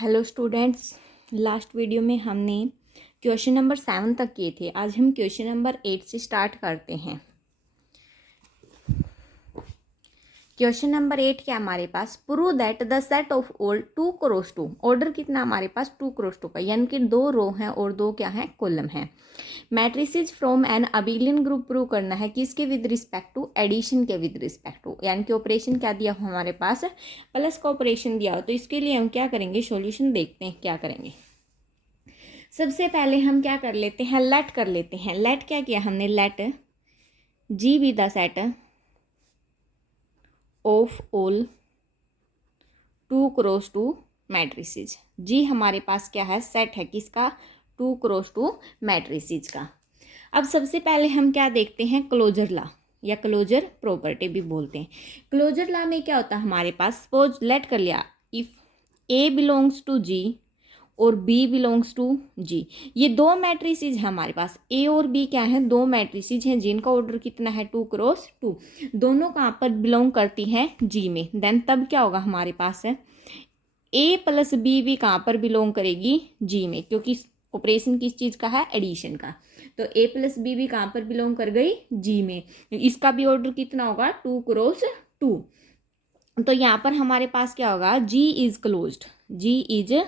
Hello students, last video में हमने question number 7 तक किए थे। आज हम क्वेश्चन नंबर 8 से स्टार्ट करते हैं। क्वेश्चन नंबर 8 क्या हमारे पास, prove that the set of all 2x2, order कितना हमारे पास 2x2 का, यानी कि 2 रो हैं और 2 क्या है, कॉलम है। Matrices from an abelian group prove करना है, किसके विद रिस्पेक्ट टू, एडिशन के विद रिस्पेक्ट टू, यानी कि ऑपरेशन क्या दिया हो हमारे पास, प्लस का ऑपरेशन दिया हो। तो इसके लिए हम क्या करेंगे, सॉल्यूशन देखते हैं क्या करेंगे। सबसे पहले हम क्या कर लेते हैं, लेट कर लेते हैं। लेट क्या किया हमने, let G be the set of all 2x2 matrices. G हमारे पास क्या है, सेट है किसका, 2x2 मैट्रिसेस का। अब सबसे पहले हम क्या देखते हैं, क्लोजर लॉ या क्लोजर प्रॉपर्टी भी बोलते हैं। क्लोजर लॉ में क्या होता है हमारे पास, सपोज लेट कर लिया, इफ ए बिलोंग्स टू जी और बी बिलोंग्स टू जी, ये दो मैट्रिसेस है हमारे पास। ए और बी क्या है, दो मैट्रिसेस हैं जिनका ऑर्डर कितना है, 2x2। दोनों कहाँ पर बिलोंग करती हैं, जी में। देन तब क्या होगा हमारे पास है, ए प्लस बी भी कहाँ पर बिलोंग करेगी, जी में, क्योंकि ऑपरेशन किस चीज़ का है, एडिशन का। तो ए प्लस बी भी कहाँ पर बिलोंग कर गई, जी में। इसका भी ऑर्डर कितना होगा, 2x2। तो यहाँ पर हमारे पास क्या होगा, G is closed, G is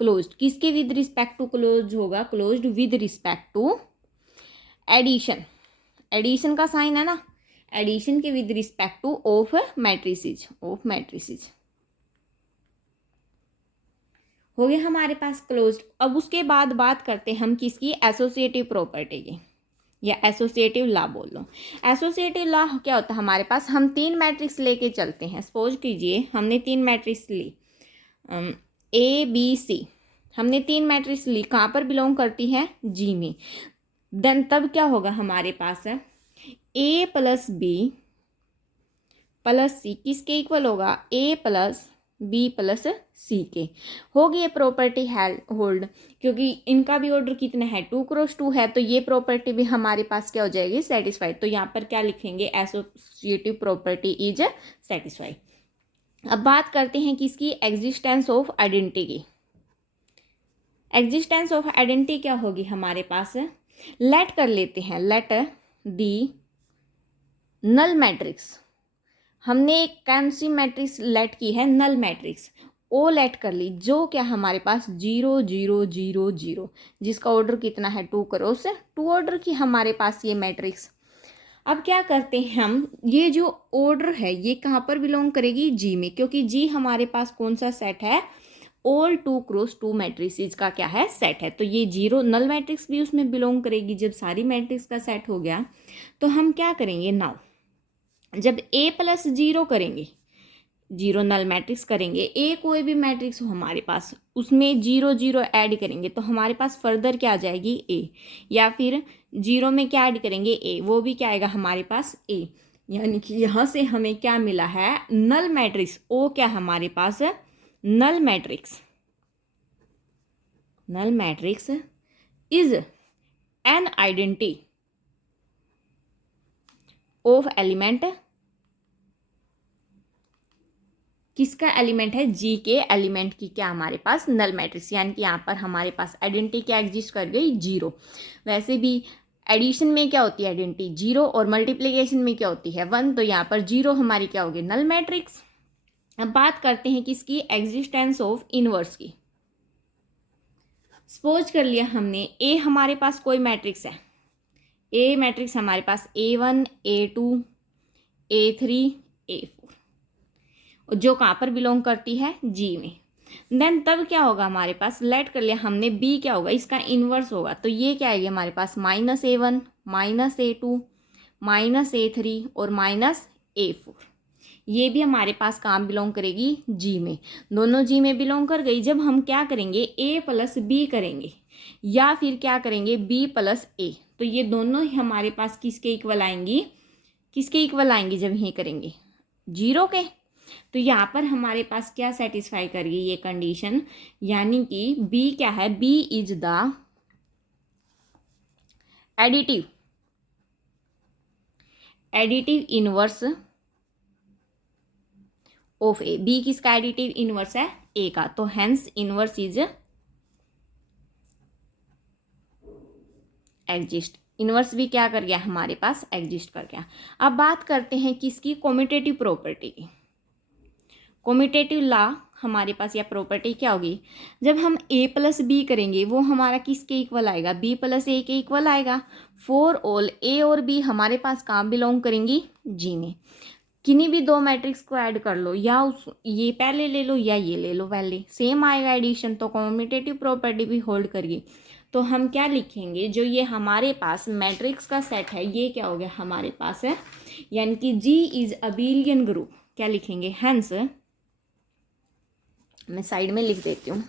closed किसके विद रिस्पेक्ट टू क्लोज होगा, closed with respect to addition. Addition का साइन है ना, एडिशन के with respect to of matrices, of matrices हो गया हमारे पास क्लोज्ड। अब उसके बाद बात करते हैं हम किसकी, एसोसिएटिव प्रॉपर्टी की, या एसोसिएटिव लॉ बोल लो। एसोसिएटिव लॉ क्या होता है हमारे पास, हम तीन मैट्रिक्स लेके चलते हैं। सपोज कीजिए हमने तीन मैट्रिक्स ली, ए बी सी, हमने तीन मैट्रिक्स ली, कहाँ पर बिलोंग करती है, जी में। देन तब क्या होगा हमारे पास है, ए प्लस बी प्लस सी किसके इक्वल होगा, ए प्लस बी प्लस सी के। हो गई ये प्रॉपर्टी होल्ड, क्योंकि इनका भी ऑर्डर कितना है, 2x2 है, तो ये प्रॉपर्टी भी हमारे पास क्या हो जाएगी, सेटिस्फाइड। तो यहाँ पर क्या लिखेंगे, एसोसिएटिव प्रॉपर्टी इज सेटिस्फाइड। अब बात करते हैं किसकी, एग्जिस्टेंस ऑफ आइडेंटिटी की। एग्जिस्टेंस ऑफ आइडेंटिटी क्या होगी हमारे पास, लेट कर लेते हैं, लेट दी नल मैट्रिक्स। हमने एक कौन सी मैट्रिक्स लेट की है, नल मैट्रिक्स, ओ लेट कर ली, जो क्या हमारे पास 0 0 0 0, जिसका ऑर्डर कितना है, 2x2 ऑर्डर की हमारे पास ये मैट्रिक्स। अब क्या करते हैं हम, ये जो ऑर्डर है ये कहाँ पर बिलोंग करेगी, जी में, क्योंकि जी हमारे पास कौन सा सेट है, ऑल 2x2 मैट्रिसेस का क्या है, सेट है। तो ये जीरो नल मैट्रिक्स भी उसमें बिलोंग करेगी। जब सारी मैट्रिक्स का सेट हो गया तो हम क्या करेंगे, नाउ जब ए प्लस जीरो करेंगे, जीरो नल मैट्रिक्स करेंगे, ए कोई भी मैट्रिक्स हो हमारे पास, उसमें 0 0 ऐड करेंगे तो हमारे पास फर्दर क्या आ जाएगी, ए। या फिर जीरो में क्या ऐड करेंगे, ए, वो भी क्या आएगा हमारे पास, ए। यानी कि यहाँ से हमें क्या मिला है, नल मैट्रिक्स। ओ क्या हमारे पास है, null matrix. Null matrix is an identity of element, किसका एलिमेंट है, जी के एलिमेंट की क्या हमारे पास, नल मैट्रिक्स। यानी कि यहाँ पर हमारे पास आइडेंटिटी क्या एग्जिस्ट कर गई, 0। वैसे भी एडिशन में क्या होती है आइडेंटिटी, 0, और मल्टीप्लिकेशन में क्या होती है, 1। तो यहाँ पर 0 हमारी क्या होगी, नल मैट्रिक्स। अब बात करते हैं किसकी, एग्जिस्टेंस ऑफ इनवर्स की। सपोज कर लिया हमने, ए हमारे पास कोई मैट्रिक्स है, ए मैट्रिक्स हमारे पास A1 A2 A3 A4, जो कहाँ पर बिलोंग करती है, जी में। देन तब क्या होगा हमारे पास, लेट कर लिया हमने, बी क्या होगा, इसका इन्वर्स होगा। तो ये क्या आएगी हमारे पास, -A1 -A2 -A3 और -A4। ये भी हमारे पास कहाँ बिलोंग करेगी, जी में। दोनों जी में बिलोंग कर गई। जब हम क्या करेंगे, ए प्लस बी करेंगे या फिर क्या करेंगे, बी प्लस ए, तो ये दोनों ही हमारे पास किसके इक्वल आएंगी, किसके इक्वल आएंगी जब ये करेंगे, 0 के। तो यहाँ पर हमारे पास क्या सेटिस्फाई करेगी ये कंडीशन, यानी कि बी क्या है, B is the additive inverse of A. B किसका एडिटिव इनवर्स है? ए का, तो hence inverse is exist. Inverse भी क्या कर गया हमारे पास? एग्जिस्ट कर गया। अब बात करते हैं किसकी? कॉम्यूटेटिव प्रॉपर्टी की। कॉम्यूटेटिव लॉ हमारे पास या प्रॉपर्टी क्या होगी? जब हम a प्लस बी करेंगे वो हमारा किसके इक्वल आएगा? b प्लस ए के इक्वल आएगा। फॉर ऑल a और b हमारे पास कहाँ बिलोंग करेंगी? g में। किन्हीं भी दो मैट्रिक्स को ऐड कर लो, या उस ये पहले ले लो या ये ले लो पहले, सेम आएगा एडिशन, तो कॉम्यूटेटिव प्रॉपर्टी भी होल्ड करेगी। तो हम क्या लिखेंगे? जो ये हमारे पास मैट्रिक्स का सेट है ये क्या हो गया हमारे पास है, यानी कि G इज अबिलियन ग्रुप। क्या लिखेंगे? हेंस, मैं साइड में लिख देती हूँ,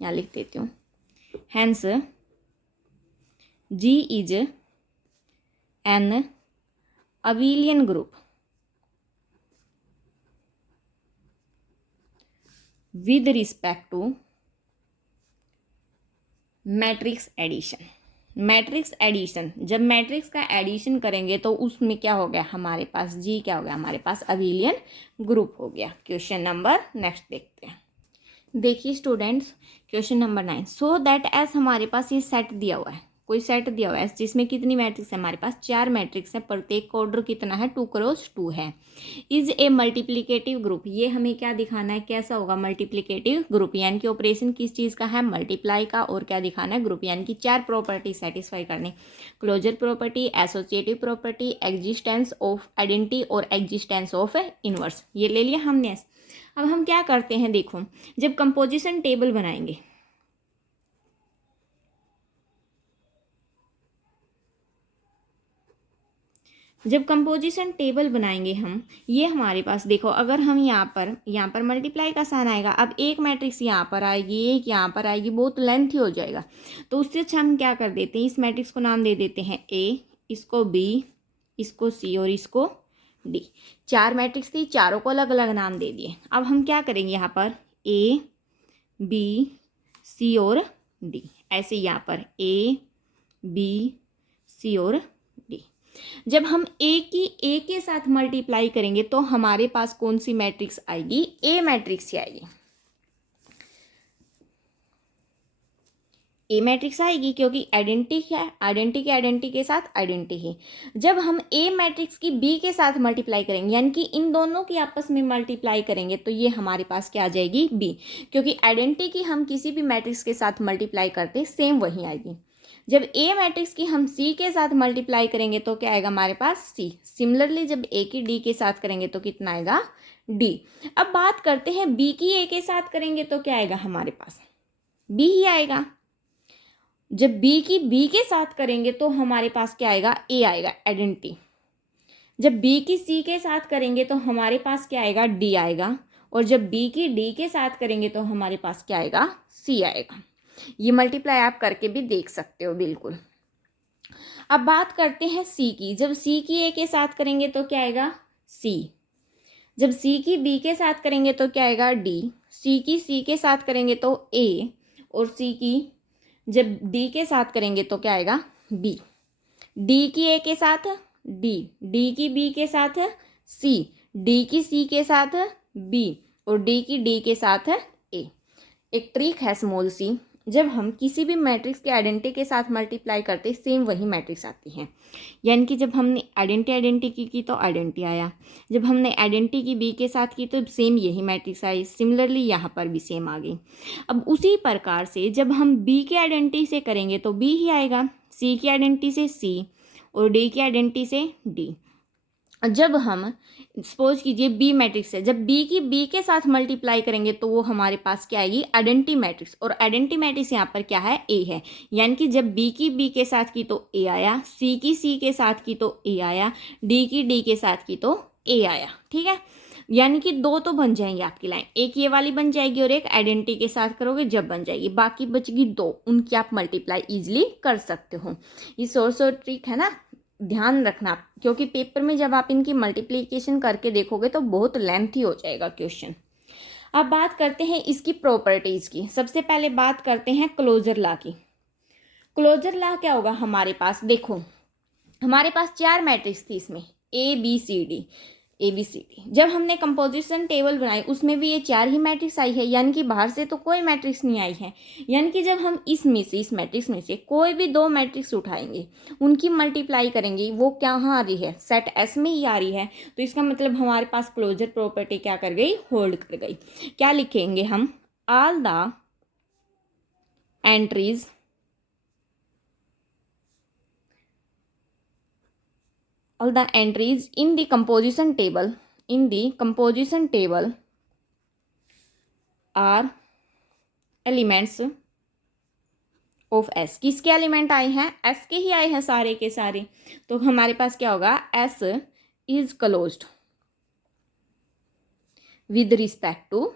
यहाँ लिख देती हूँ, hence G is an abelian group with respect to matrix addition. Matrix addition, जब मैट्रिक्स का एडिशन करेंगे तो उसमें क्या हो गया हमारे पास? जी क्या हो गया हमारे पास? अबिलियन ग्रुप हो गया। क्वेश्चन नंबर नेक्स्ट देखते हैं। देखिए students, question number 9। So that as हमारे पास ये सेट दिया हुआ है, कोई सेट दिया हुआ है जिसमें कितनी मैट्रिक्स है हमारे पास? 4 मैट्रिक्स है, प्रत्येक का ऑर्डर कितना है? 2 क्रॉस 2 है। इज ए मल्टीप्लिकेटिव ग्रुप, ये हमें क्या दिखाना है? कैसा होगा? मल्टीप्लिकेटिव ग्रुप, यानी कि ऑपरेशन किस चीज़ का है? मल्टीप्लाई का। और क्या दिखाना है? ग्रुप, यानी कि 4 प्रॉपर्टी सेटिस्फाई करनी। Closure property, associative property, existence of identity और एग्जिस्टेंस ऑफ इनवर्स, ये ले लिया हमने। अब हम क्या करते हैं? देखो, जब कंपोजिशन टेबल बनाएंगे, जब कंपोजिशन टेबल बनाएंगे हम, ये हमारे पास देखो, अगर हम यहाँ पर मल्टीप्लाई का साइन आएगा। अब एक मैट्रिक्स यहाँ पर आएगी, एक यहाँ पर आएगी, बहुत लेंथी हो जाएगा। तो उससे अच्छा हम क्या कर देते हैं? इस मैट्रिक्स को नाम दे देते हैं ए, इसको बी, इसको सी और इसको डी। 4 मैट्रिक्स थी, चारों को अलग अलग नाम दे दिए। अब हम क्या करेंगे? यहाँ पर ए, बी, सी और डी, ऐसे यहाँ पर ए, बी, सी और डी। जब हम ए के साथ मल्टीप्लाई करेंगे तो हमारे पास कौन सी मैट्रिक्स आएगी? ए मैट्रिक्स ही आएगी। ए मैट्रिक्स आएगी क्योंकि आइडेंटिटी है, आइडेंटिटी के साथ आइडेंटिटी है। जब हम ए मैट्रिक्स की बी के साथ मल्टीप्लाई करेंगे, यानी कि इन दोनों की आपस में मल्टीप्लाई करेंगे, तो ये हमारे पास क्या आ जाएगी? बी, क्योंकि आइडेंटिटी की हम किसी भी मैट्रिक्स के साथ मल्टीप्लाई करते सेम वही आएगी। जब ए मैट्रिक्स की हम सी के साथ मल्टीप्लाई करेंगे तो क्या आएगा हमारे पास? सी। सिमिलरली जब ए की डी के साथ करेंगे तो कितना आएगा? डी। अब बात करते हैं बी की ए के साथ करेंगे तो क्या आएगा हमारे पास? बी ही आएगा। जब बी की बी के साथ करेंगे तो हमारे पास क्या आएगा? ए आएगा, आइडेंटिटी। जब बी की सी के साथ करेंगे तो हमारे पास क्या आएगा? डी आएगा। और जब बी की डी के साथ करेंगे तो हमारे पास क्या आएगा? सी आएगा। ये मल्टीप्लाई आप करके भी देख सकते हो बिल्कुल। अब बात करते हैं सी की। जब सी की ए के साथ करेंगे तो क्या आएगा? सी। जब सी की बी के साथ करेंगे तो क्या आएगा? डी। सी की सी के साथ करेंगे तो ए, और सी की जब डी के साथ करेंगे तो क्या आएगा? बी। डी की ए के साथ डी, डी की बी के साथ सी, डी की सी के साथ बी, और डी की डी के साथ ए। एक ट्रिक है स्मॉल सी, जब हम किसी भी मैट्रिक्स के आइडेंटिटी के साथ मल्टीप्लाई करते सेम वही मैट्रिक्स आती हैं। यानी कि जब हमने आइडेंटिटी की तो आइडेंटिटी आया, जब हमने आइडेंटिटी की बी के साथ की तो सेम यही मैट्रिक्स आई। सिमिलरली यहाँ पर भी सेम आ गई। अब उसी प्रकार से जब हम बी के आइडेंटिटी से करेंगे तो बी ही आएगा, सी की आइडेंटिटी से सी, और डी की आइडेंटिटी से डी। जब हम सपोज कीजिए बी मैट्रिक्स है, जब बी की बी के साथ मल्टीप्लाई करेंगे तो वो हमारे पास क्या आएगी? Identity matrix. और आइडेंटिटी मैट्रिक्स यहाँ पर क्या है? ए है। यानी कि जब बी की बी के साथ की तो ए आया, सी की सी के साथ की तो ए आया, डी की डी के साथ की तो ए आया। ठीक है, यानी कि 2 तो बन जाएंगे आपकी लाइन, एक ये वाली बन जाएगी और एक आइडेंटिटी के साथ करोगे जब बन जाएगी। बाकी बचेगी 2, उनकी आप मल्टीप्लाई ईजिली कर सकते हो। ये सोर्स और ट्रिक है ना, ध्यान रखना, क्योंकि पेपर में जब आप इनकी मल्टीप्लिकेशन करके देखोगे तो बहुत लेंथी हो जाएगा क्वेश्चन। अब बात करते हैं इसकी प्रॉपर्टीज़ की। सबसे पहले बात करते हैं क्लोजर लॉ की। क्लोजर लॉ क्या होगा हमारे पास? देखो, हमारे पास 4 मैट्रिक्स थी इसमें, A B C D. ABCD। जब हमने कंपोजिशन टेबल बनाई उसमें भी ये 4 ही मैट्रिक्स आई है, यानी कि बाहर से तो कोई मैट्रिक्स नहीं आई है। यानी कि जब हम इसमें से, इस मैट्रिक्स में से कोई भी 2 मैट्रिक्स उठाएंगे, उनकी मल्टीप्लाई करेंगे, वो कहाँ आ रही है, सेट S में ही आ रही है। तो इसका मतलब हमारे पास क्लोजर प्रॉपर्टी क्या कर गई, होल्ड कर गई। क्या लिखेंगे हम, all the entries all the entries in the composition table are elements of S। किसके एलिमेंट आए हैं, S के ही आए हैं सारे के सारे। तो हमारे पास क्या होगा, S is closed with respect to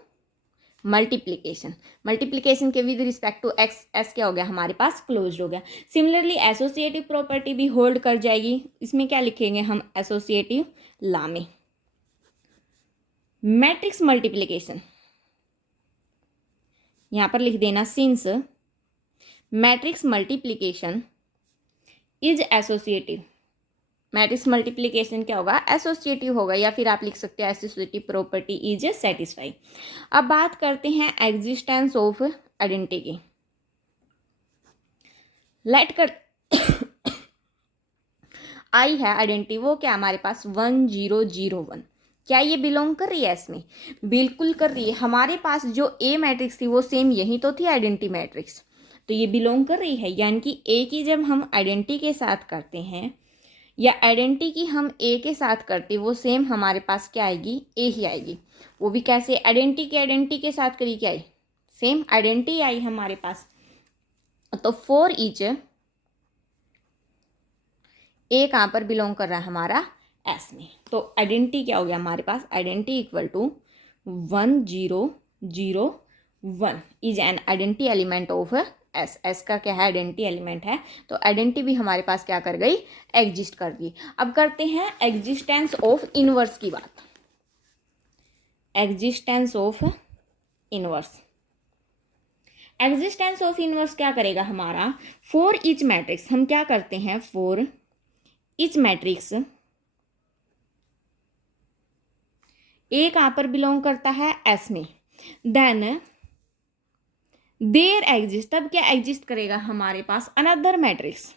multiplication के विद रिस्पेक्ट टू S क्या हो गया, हमारे पास क्लोज्ड हो गया। सिमिलरली एसोसिएटिव प्रॉपर्टी भी होल्ड कर जाएगी। इसमें क्या लिखेंगे हम, एसोसिएटिव लॉ में मैट्रिक्स मल्टीप्लीकेशन, यहां पर लिख देना, since matrix multiplication is associative. Matrix multiplication क्या होगा, एसोसिएटिव होगा, या फिर आप लिख सकते हो एसोसिएटिव प्रॉपर्टी इज सेटिस्फाई। अब बात करते हैं एग्जिस्टेंस ऑफ आइडेंटिटी की। लेट कर आई है आइडेंटिटी, वो क्या हमारे पास 1001। क्या ये बिलोंग कर रही है इसमें, बिल्कुल कर रही है। हमारे पास जो ए मैट्रिक्स थी वो सेम यही तो थी आइडेंटिटी मैट्रिक्स, तो ये बिलोंग कर रही है। यानी कि ए की जब हम आइडेंटिटी के साथ करते हैं, या आइडेंटिटी की हम ए के साथ करते, वो सेम हमारे पास क्या आएगी, ए ही आएगी। वो भी कैसे, आइडेंटिटी के साथ करी, क्या आई, सेम आइडेंटिटी आई हमारे पास। तो फॉर ईच ए कहाँ पर बिलोंग कर रहा है, हमारा एस में। तो आइडेंटिटी क्या हो गया हमारे पास, identity equal to 1001 is an identity element of S. S का क्या है, आइडेंटिटी एलिमेंट है। तो आइडेंटिटी भी हमारे पास क्या कर गई, एग्जिस्ट कर गई। अब करते हैं एग्जिस्टेंस ऑफ इनवर्स की बात। Existence of inverse, existence of inverse क्या करेगा हमारा, फॉर ईच मैट्रिक्स, हम क्या करते हैं, फॉर ईच मैट्रिक्स ए कहाँ पर बिलोंग करता है, एस में, देन देयर एग्जिस्ट, तब क्या एग्जिस्ट करेगा हमारे पास, अनदर मैट्रिक्स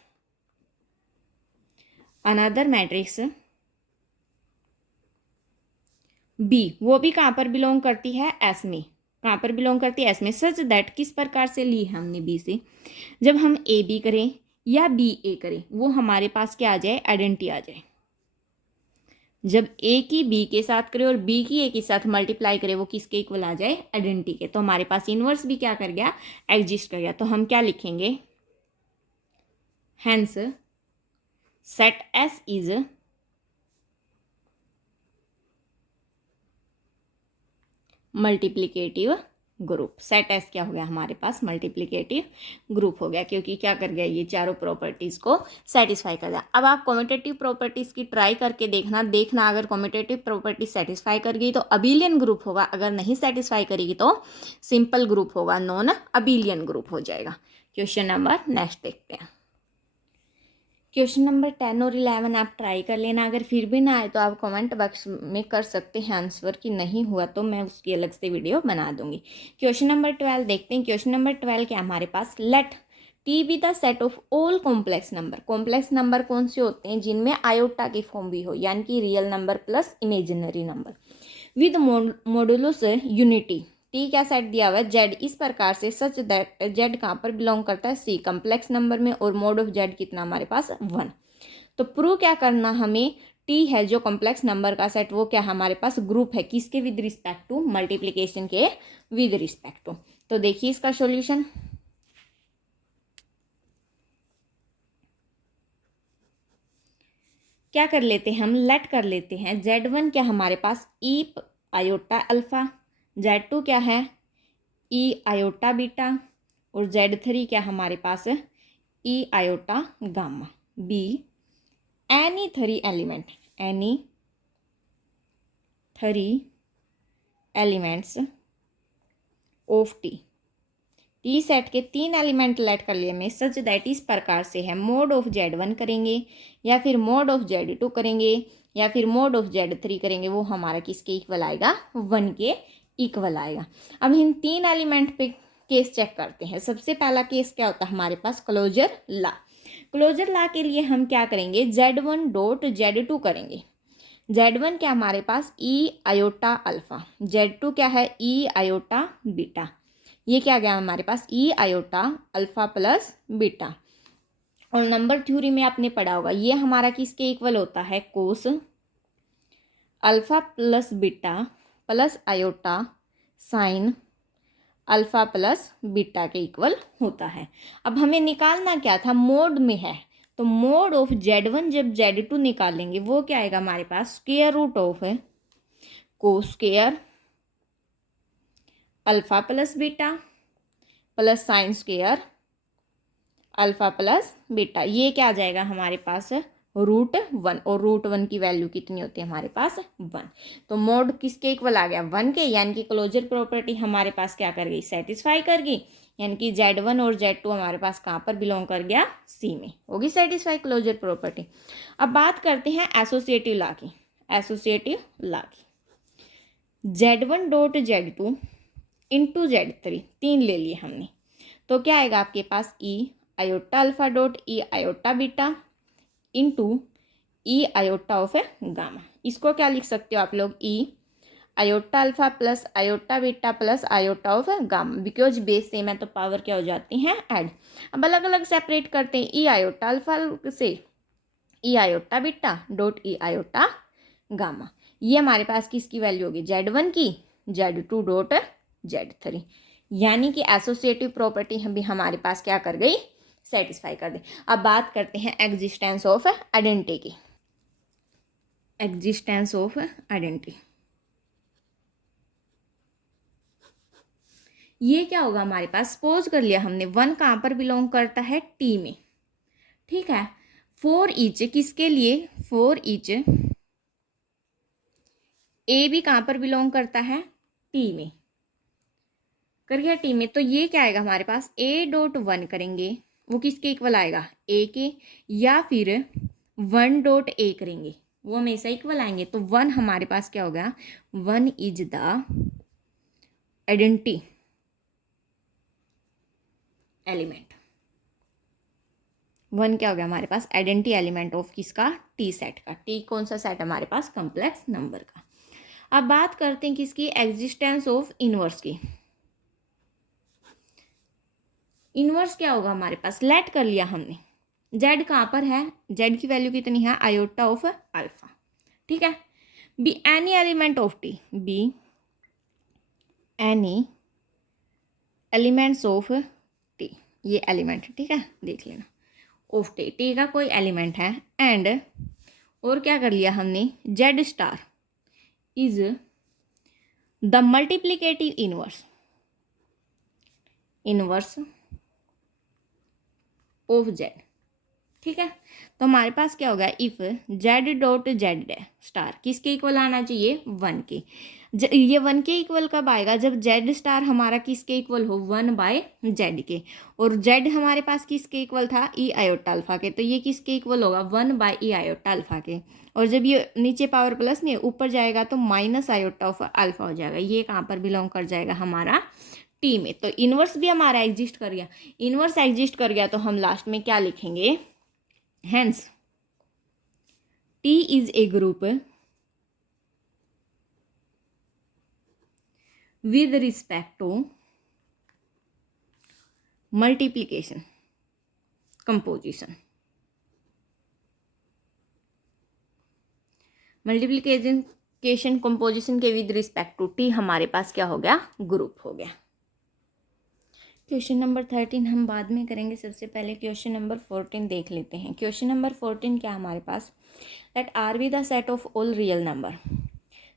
बी, वो भी कहाँ पर बिलोंग करती है, एस में। कहाँ पर बिलोंग करती है, एस में। सच दैट, किस प्रकार से ली है हमने बी से, जब हम ए बी करें या बी ए करें, वो हमारे पास क्या आ जाए, आइडेंटिटी आ जाए। जब ए की बी के साथ करे और बी की ए के साथ मल्टीप्लाई करे, वो किसके इक्वल आ जाए, आइडेंटिटी के। तो हमारे पास इनवर्स भी क्या कर गया, एग्जिस्ट कर गया। तो हम क्या लिखेंगे, hence set S is multiplicative group. Set S क्या हो गया हमारे पास, मल्टीप्लिकेटिव ग्रुप हो गया, क्योंकि क्या कर गया, ये चारों प्रॉपर्टीज को सेटिस्फाई कर दिया। अब आप कम्यूटेटिव प्रॉपर्टीज की ट्राई करके देखना अगर कम्यूटेटिव प्रॉपर्टी सेटिस्फाई कर गई तो अबिलियन ग्रुप होगा, अगर नहीं सेटिस्फाई करेगी तो सिंपल ग्रुप होगा, नॉन अबिलियन ग्रुप हो जाएगा। क्वेश्चन नंबर नेक्स्ट देखते हैं। क्वेश्चन नंबर 10 और 11 आप ट्राई कर लेना, अगर फिर भी ना आए तो आप कमेंट बॉक्स में कर सकते हैं आंसर, कि नहीं हुआ तो मैं उसकी अलग से वीडियो बना दूंगी। क्वेश्चन नंबर 12 देखते हैं। क्वेश्चन नंबर 12 क्या हमारे पास, let T be the set of all complex number. Complex number कौन से होते हैं, जिनमें आयोटा की फॉर्म भी हो, यानी कि real number plus imaginary number, with modulus unity. T क्या सेट दिया हुआ है, जेड, इस प्रकार से सच दैट जेड कहाँ पर बिलोंग करता है, सी कम्प्लेक्स नंबर में, और मोड ऑफ जेड कितना हमारे पास 1। तो प्रूव क्या करना हमें, टी है जो कॉम्प्लेक्स नंबर का सेट, वो क्या हमारे पास ग्रुप है, किसके विद रिस्पेक्ट टू, मल्टीप्लीकेशन के विद रिस्पेक्ट टू। तो देखिए इसका सॉल्यूशन, क्या कर लेते हैं हम, लेट कर लेते हैं Z1 क्या हमारे पास ई आयोटा अल्फा, Z2 क्या है ई आयोटा बीटा, और Z3 क्या हमारे पास है ई iota gamma. Be any three elements of T set के 3 एलिमेंट लेट कर लिए मैं, सच दैट इस प्रकार से है, मोड ऑफ Z1 करेंगे, या फिर मोड ऑफ Z2 करेंगे, या फिर mod ऑफ Z3 करेंगे वो हमारा किसके इक्वल आएगा, 1 के इक्वल आएगा। अब इन 3 एलिमेंट पे केस चेक करते हैं। सबसे पहला केस क्या होता है हमारे पास, क्लोजर ला। क्लोजर ला के लिए हम क्या करेंगे, Z1 डॉट Z2 करेंगे। Z1 क्या हमारे पास ई आयोटा अल्फा, Z2 क्या है ई आयोटा बीटा। ये क्या गया हमारे पास e iota alpha plus beta. और नंबर थ्योरी में आपने पढ़ा होगा ये हमारा किसके इक्वल होता है, cos alpha plus beta plus iota sine alpha plus beta के इक्वल होता है। अब हमें निकालना क्या था, मोड में है तो मोड ऑफ Z1 जब Z2 निकालेंगे वो क्या आएगा हमारे पास, स्क्वायर रूट ऑफ है cos square alpha plus beta plus sine square alpha plus beta. ये क्या आ जाएगा हमारे पास, √1। और √1 की वैल्यू कितनी होती है हमारे पास, 1। तो मोड किसके इक्वल आ गया, 1 के, यानी कि क्लोजर प्रॉपर्टी हमारे पास क्या कर गई, सेटिस्फाई कर गई। यानी कि Z1 और Z2 हमारे पास कहाँ पर बिलोंग कर गया, सी में, होगी सेटिस्फाई क्लोजर प्रॉपर्टी। अब बात करते हैं एसोसिएटिव ला की। एसोसिएटिव ला की Z1 dot Z2 into Z3, 3 ले लिए हमने, तो क्या आएगा आपके पास e iota alpha dot e iota beta into e iota of gamma. इसको क्या लिख सकते हो आप लोग, e iota alpha plus iota beta plus iota of gamma. Because base same है तो पावर क्या हो जाती हैं, ऐड। अब अलग अलग सेपरेट करते हैं, ई आयोटा अल्फा से ई iota beta dot e iota gamma. ये हमारे पास किसकी वैल्यू होगी, Z1 की, Z2 डॉट Z3। यानी कि एसोसिएटिव प्रॉपर्टी हम भी हमारे पास क्या कर गई, सेटिस्फाई कर दे। अब बात करते हैं एग्जिस्टेंस ऑफ आइडेंटिटी की। एग्जिस्टेंस ऑफ आइडेंटिटी ये क्या होगा हमारे पास, सपोज कर लिया हमने 1 कहाँ पर बिलोंग करता है, टी में, ठीक है। फॉर ईच किसके लिए, फॉर ईच ए भी कहाँ पर बिलोंग करता है, टी में, कर गया टी में। तो ये क्या आएगा हमारे पास, A.1 करेंगे वो किसके इक्वल आएगा, ए के, या फिर 1.a करेंगे वो हमेशा इक्वल आएंगे। तो 1 हमारे पास क्या हो गया, 1 इज द आइडेंटिटी एलिमेंट। 1 क्या हो गया हमारे पास, आइडेंटिटी एलिमेंट ऑफ किसका, टी सेट का। टी कौन सा सेट हमारे पास, कॉम्प्लेक्स नंबर का। अब बात करते हैं किसकी, एग्जिस्टेंस ऑफ इनवर्स की। इनवर्स क्या होगा हमारे पास, लेट कर लिया हमने, Z कहाँ पर है, Z की वैल्यू कितनी है, आयोटा ऑफ अल्फा, ठीक है। B any element of T, be any elements of T, ये एलिमेंट, ठीक है, देख लेना, ऑफ टी, टी का कोई एलिमेंट है। एंड और क्या कर लिया हमने, Z star is the multiplicative inverse, inverse of Z, ठीक है। तो हमारे पास क्या होगा, if Z dot Z star किसके इक्वल आना चाहिए, 1 के। ये 1 के इक्वल कब आएगा, जब Z स्टार हमारा किसके इक्वल हो, 1/Z के। और Z हमारे पास किसके इक्वल था, ई आयोटा अल्फा के, तो ये किसके इक्वल होगा, 1/e आयोटा अल्फा के। और जब ये नीचे पावर प्लस नहीं ऊपर जाएगा तो माइनस आयोटा ऑफ अल्फा हो जाएगा। ये कहाँ पर बिलोंग कर जाएगा हमारा, टी में। तो इनवर्स भी हमारा एग्जिस्ट कर गया। इनवर्स एग्जिस्ट कर गया तो हम लास्ट में क्या लिखेंगे, Hence, T is a group with respect to multiplication, composition. Multiplication composition के विद रिस्पेक्ट टू टी हमारे पास क्या हो गया, ग्रुप हो गया। क्वेश्चन नंबर 13 हम बाद में करेंगे, सबसे पहले क्वेश्चन नंबर 14 देख लेते हैं। क्वेश्चन नंबर 14 क्या हमारे पास, let R be the set of all real number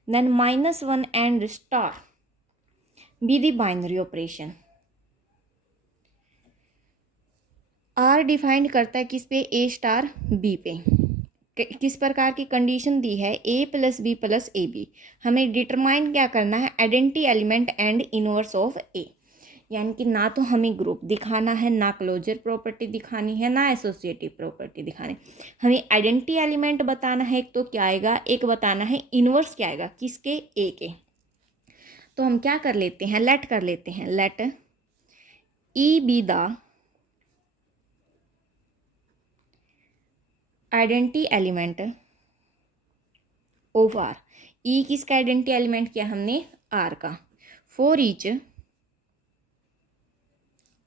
than -1 and star be the binary operation. R defined करता है किस पे, ए स्टार बी पे। किस प्रकार की कंडीशन दी है, a + b + ab। हमें डिटरमाइन क्या करना है, identity element and inverse of a। यानी कि ना तो हमें ग्रुप दिखाना है, ना क्लोजर प्रॉपर्टी दिखानी है, ना एसोसिएटिव प्रॉपर्टी दिखानी, हमें आइडेंटिटी एलिमेंट बताना है। एक तो क्या आएगा, एक बताना है इनवर्स क्या आएगा किसके, ए के। तो हम क्या कर लेते हैं, लेट कर लेते हैं, let e be the identity element of R. E किसका आइडेंटिटी एलिमेंट किया हमने, आर का। फॉर ईच,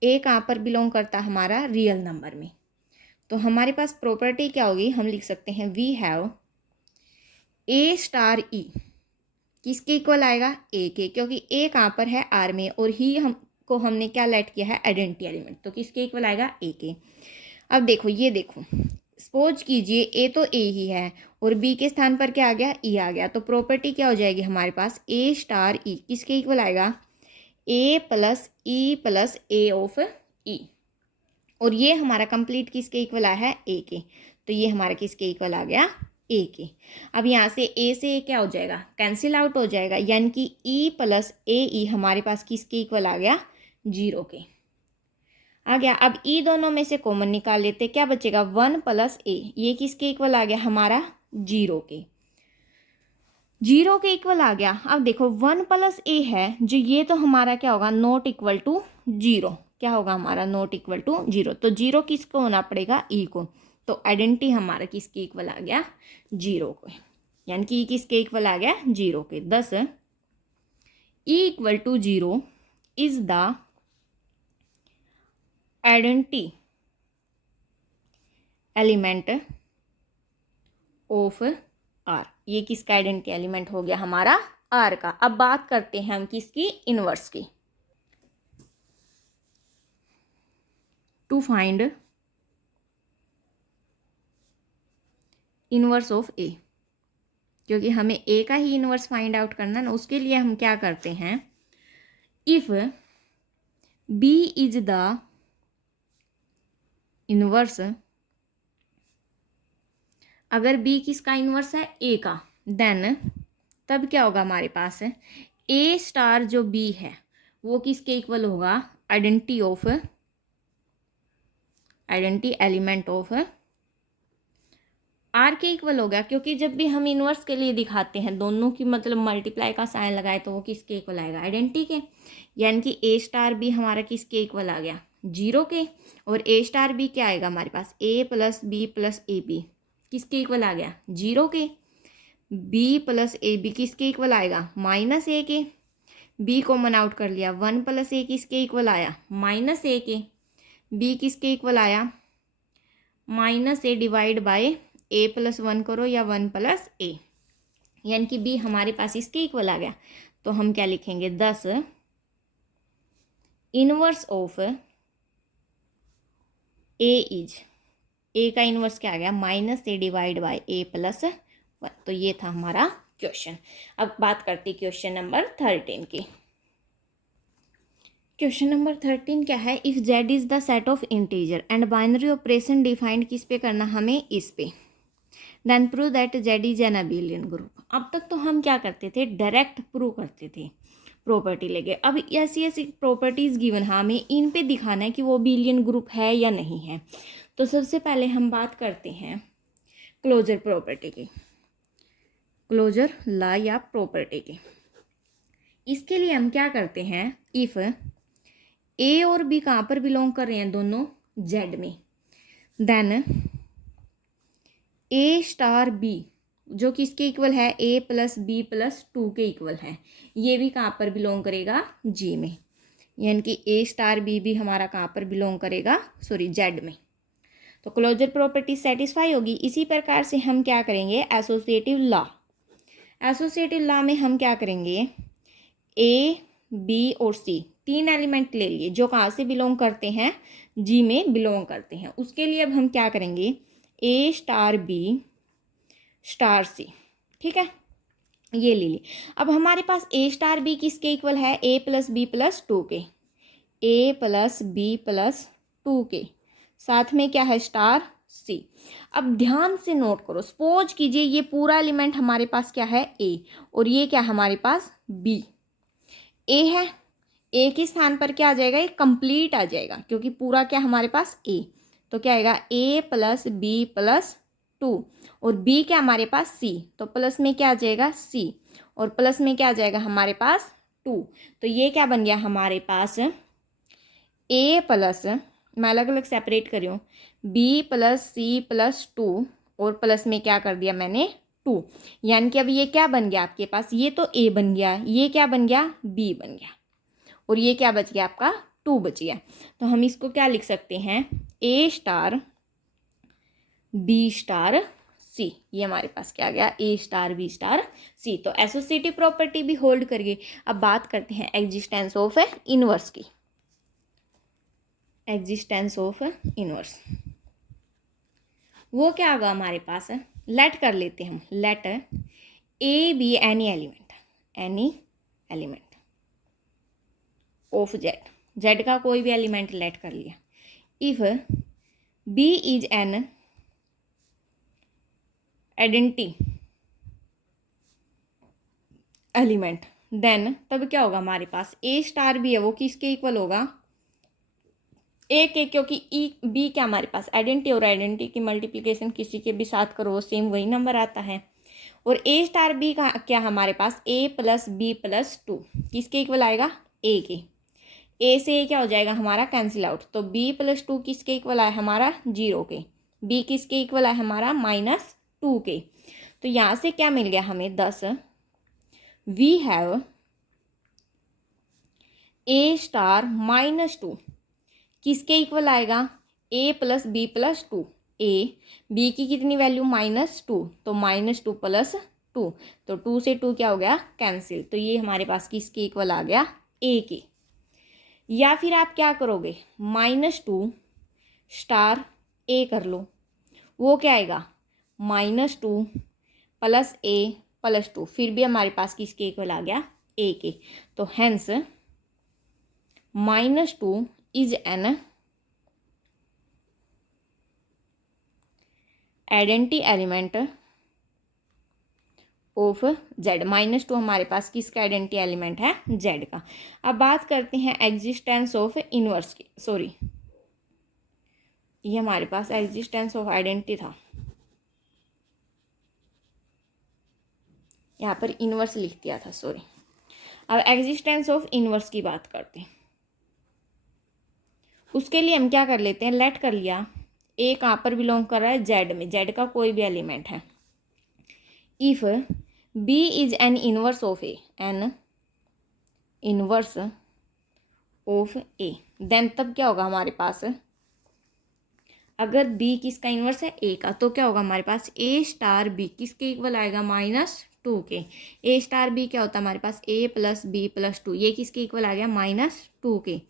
ए कहाँ पर बिलोंग करता है हमारा, रियल नंबर में। तो हमारे पास प्रॉपर्टी क्या होगी, हम लिख सकते हैं वी हैव ए स्टार ई, किसके इक्वल आएगा, ए के, क्योंकि ए कहाँ पर है, आर में, और ही हमको हमने क्या लेट किया है, आइडेंटिटी एलिमेंट, तो किसके इक्वल आएगा, ए के। अब देखो, ये देखो, सपोज कीजिए ए तो ए ही है और बी के स्थान पर क्या आ गया, ई आ गया, तो प्रॉपर्टी क्या हो जाएगी हमारे पास, ए स्टार ई किसके इक्वल आएगा, ए प्लस ए ऑफ ई, और ये हमारा कंप्लीट किसके इक्वल आया है, ए के। तो ये हमारा किसके इक्वल आ गया, ए के। अब यहाँ से ए क्या हो जाएगा, कैंसिल आउट हो जाएगा, यानी कि ई प्लस ए ई हमारे पास किसके इक्वल आ गया, 0 के आ गया। अब ई दोनों में से कॉमन निकाल लेते, क्या बचेगा, 1 प्लस ए, ये किसके इक्वल आ गया हमारा, 0 के, 0 के इक्वल आ गया। अब देखो 1 प्लस ए है जो, ये तो हमारा क्या होगा, नॉट इक्वल टू 0, क्या होगा हमारा, नॉट इक्वल टू 0। तो 0 किसको होना पड़ेगा, ई को। तो आइडेंटिटी हमारा किसके इक्वल आ गया, 0 को, यानी कि ई किसके इक्वल आ गया, 0 के। thus e equal to 0 is the identity element of R. ये किसका आइडेंटिटी एलिमेंट हो गया हमारा, आर का। अब बात करते हैं हम किसकी, इनवर्स की। टू फाइंड इनवर्स ऑफ ए, क्योंकि हमें ए का ही इनवर्स फाइंड आउट करना ना, उसके लिए हम क्या करते हैं, if B is the inverse, अगर बी किसका इनवर्स है, ए का, देन तब क्या होगा हमारे पास, ए स्टार जो बी है वो किसके इक्वल होगा, आइडेंटिटी एलिमेंट ऑफ आर के इक्वल हो गया। क्योंकि जब भी हम इनवर्स के लिए दिखाते हैं, दोनों की मतलब मल्टीप्लाई का साइन लगाए, तो वो किसके इक्वल आएगा, आइडेंटिटी के। यानी कि ए स्टार बी हमारा किसके इक्वल आ गया, 0 के, और ए स्टार बी क्या आएगा हमारे पास, ए प्लस ए बी किसके इक्वल आ गया, 0 के। बी प्लस ए बी किसके इक्वल आएगा, माइनस ए के। बी कॉमन आउट कर लिया, 1 प्लस ए किसके इक्वल आया, माइनस ए के। बी किसके इक्वल आया, minus A divide by A plus 1 करो या 1 प्लस ए, यानी कि बी हमारे पास इसके इक्वल आ गया। तो हम क्या लिखेंगे, 10 इनवर्स ऑफ ए इज, ए का इनवर्स क्या आ गया, minus A divide by A plus 1। तो ये था हमारा क्वेश्चन। अब बात करते क्वेश्चन नंबर 13 की। क्वेश्चन नंबर 13 क्या है, if Z is the set of integer and binary operation defined किस पे करना, हमें इस पे, then prove that Z is an abelian group. अब तक तो हम क्या करते थे, डायरेक्ट प्रूव करते थे प्रॉपर्टी लेके। अब ऐसी ऐसी प्रॉपर्टीज गिवन, हमें इन पे दिखाना है कि वो अबिलियन ग्रुप है या नहीं है। तो सबसे पहले हम बात करते हैं क्लोजर प्रॉपर्टी की, क्लोजर लॉ या प्रॉपर्टी की। इसके लिए हम क्या करते हैं, इफ ए और बी कहाँ पर बिलोंग कर रहे हैं, दोनों जेड में, देन ए स्टार बी जो किसके इक्वल है, ए प्लस बी प्लस 2 के इक्वल है, ये भी कहाँ पर बिलोंग करेगा, जी में। यानी कि ए स्टार बी भी हमारा कहाँ पर बिलोंग करेगा, सॉरी जेड में। तो क्लोजर प्रॉपर्टी सेटिस्फाई होगी। इसी प्रकार से हम क्या करेंगे, एसोसिएटिव लॉ। एसोसिएटिव लॉ में हम क्या करेंगे, ए बी और सी 3 एलिमेंट ले लिए जो कहाँ से बिलोंग करते हैं, जी में बिलोंग करते हैं। उसके लिए अब हम क्या करेंगे, ए स्टार बी स्टार सी, ठीक है, ये ले ली। अब हमारे पास ए स्टार बी किसके इक्वल है, ए प्लस बी प्लस 2 के, ए प्लस बी प्लस 2 के, साथ में क्या है, स्टार सी। अब ध्यान से नोट करो, सपोज कीजिए ये पूरा एलिमेंट हमारे पास क्या है, ए, और ये क्या हमारे पास बी। ए है, ए के स्थान पर क्या आ जाएगा, ये कंप्लीट आ जाएगा क्योंकि पूरा क्या हमारे पास ए, तो क्या आएगा ए प्लस बी प्लस 2 और बी क्या हमारे पास सी, तो प्लस में क्या आ जाएगा सी और प्लस में क्या आ जाएगा हमारे पास 2। तो ये क्या बन गया हमारे पास ए प्लस, मैं अलग अलग सेपरेट कर रही हूँ, बी प्लस सी प्लस 2 और प्लस में क्या कर दिया मैंने 2, यानी कि अब ये क्या बन गया आपके पास, ये तो ए बन गया, ये क्या बन गया बी बन गया और ये क्या बच गया आपका 2 बच गया। तो हम इसको क्या लिख सकते हैं, ए स्टार बी स्टार सी, ये हमारे पास क्या आ गया ए स्टार बी स्टार सी। तो एसोसिएटिव प्रॉपर्टी भी होल्ड कर गई। अब बात करते हैं एग्जिस्टेंस ऑफ इनवर्स की। एग्जिस्टेंस ऑफ इनवर्स वो क्या होगा हमारे पास, लेट कर लेते हैं हम, let A B any element of Z, Z का कोई भी एलिमेंट लेट कर लिया। If B is an identity element, then तब क्या होगा हमारे पास ए स्टार भी है वो किसके इक्वल होगा, ए के, क्योंकि ई बी क्या हमारे पास आइडेंटिटी और आइडेंटिटी की मल्टीप्लिकेशन किसी के भी साथ करो सेम वही नंबर आता है। और ए स्टार बी का क्या हमारे पास ए प्लस बी प्लस 2 किसके इक्वल आएगा ए के, ए से ए क्या हो जाएगा हमारा कैंसिल आउट, तो बी प्लस 2 किसके इक्वल आया हमारा 0 के, बी किसके इक्वल आया हमारा -2 के। तो यहाँ से क्या मिल गया हमें 10, वी हैव ए स्टार -2 किसके इक्वल आएगा a plus b plus 2, a b की कितनी वैल्यू -2, तो -2 प्लस 2, तो 2 से 2 क्या हो गया कैंसिल, तो ये हमारे पास किसके इक्वल आ गया ए के। या फिर आप क्या करोगे -2 स्टार ए कर लो, वो क्या आएगा -2 प्लस ए प्लस 2, फिर भी हमारे पास किसके इक्वल आ गया ए के। तो hence -2 is an identity element of Z, -2 हमारे पास किसका आइडेंटिटी एलिमेंट है जेड का। अब बात करते हैं एग्जिस्टेंस ऑफ इनवर्स की, सॉरी ये हमारे पास एग्जिस्टेंस ऑफ आइडेंटिटी था, यहाँ पर इनवर्स लिख दिया था सॉरी। अब एग्जिस्टेंस ऑफ इनवर्स की बात करते हैं, उसके लिए हम क्या कर लेते हैं, लेट कर लिया ए कहाँ पर बिलोंग कर रहा है जेड में, जेड का कोई भी एलिमेंट है। If B is an inverse of A, an inverse of A, then तब क्या होगा हमारे पास, अगर बी किसका इनवर्स है ए का, तो क्या होगा हमारे पास ए स्टार बी किसके इक्वल आएगा -2 के। ए स्टार बी क्या होता है हमारे पास ए प्लस बी प्लस 2, ये किसके इक्वल आ गया -2 के।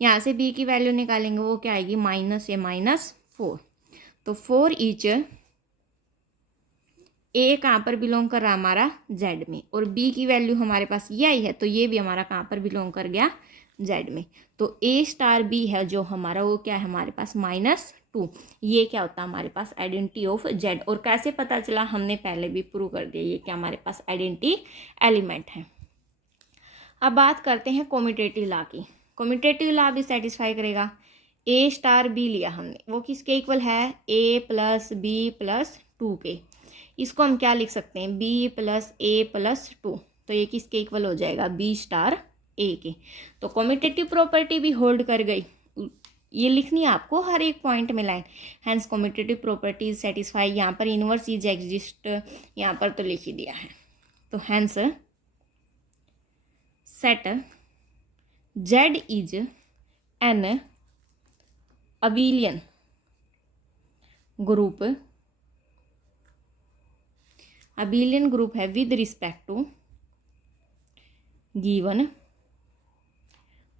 यहाँ से बी की वैल्यू निकालेंगे वो क्या आएगी -4, तो 4 ईच ए कहाँ पर बिलोंग कर रहा है हमारा जेड में, और बी की वैल्यू हमारे पास ये आई है, तो ये भी हमारा कहाँ पर बिलोंग कर गया जेड में। तो ए स्टार बी है जो हमारा वो क्या है हमारे पास -2, ये क्या होता है हमारे पास आइडेंटिटी ऑफ जेड। और कैसे पता चला, हमने पहले भी प्रूव कर दिया, ये क्या हमारे पास आइडेंटिटी एलिमेंट है। अब बात करते हैं कम्यूटेटिव लॉ की। कम्यूटेटिव लॉ भी सेटिस्फाई करेगा, ए स्टार बी लिया हमने, वो किसके इक्वल है ए प्लस बी प्लस 2 के। इसको हम क्या लिख सकते हैं बी प्लस ए प्लस 2, तो ये किसके इक्वल हो जाएगा बी स्टार ए के। तो कम्यूटेटिव प्रॉपर्टी भी होल्ड कर गई, ये लिखनी है आपको हर एक पॉइंट में line. Hence commutative properties satisfy, यहाँ पर इनवर्स इज एग्जिस्ट यहाँ पर तो लिख ही दिया है। तो hence set Z is an abelian group, abelian group है with respect to given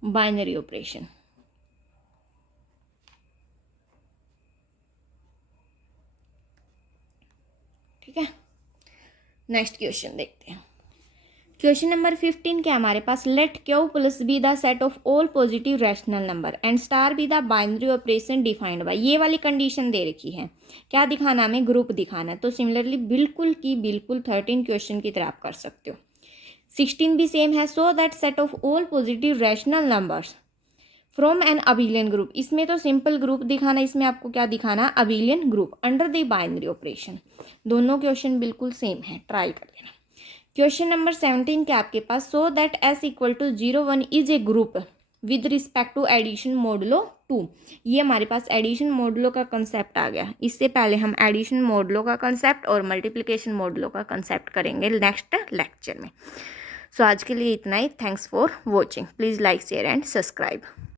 binary operation. ठीक है, नेक्स्ट क्वेश्चन देखते हैं। क्वेश्चन नंबर 15 क्या हमारे पास, let Q plus be the set of all positive rational number and star be the binary operation defined by, ये वाली कंडीशन दे रखी है, क्या दिखाना हमें ग्रुप दिखाना है। तो सिमिलरली बिल्कुल की बिल्कुल 13 क्वेश्चन की तरह आप कर सकते हो। 16 भी सेम है। So that set of all positive rational numbers from an abelian group, इसमें तो सिंपल ग्रुप दिखाना, इसमें आपको क्या दिखाना, abelian group under the binary operation. दोनों क्वेश्चन बिल्कुल सेम है, ट्राई कर लेना। क्वेश्चन नंबर 17 क्या आपके पास, so that S equal to 0 1 is a group with respect to addition modulo 2। ये हमारे पास एडिशन मॉडुलो का कंसेप्ट आ गया। इससे पहले हम एडिशन मॉडुलो का कंसेप्ट और मल्टीप्लिकेशन मॉडुलो का कंसेप्ट करेंगे नेक्स्ट लेक्चर में। सो आज के लिए इतना ही। Thanks for watching. Please like share and subscribe.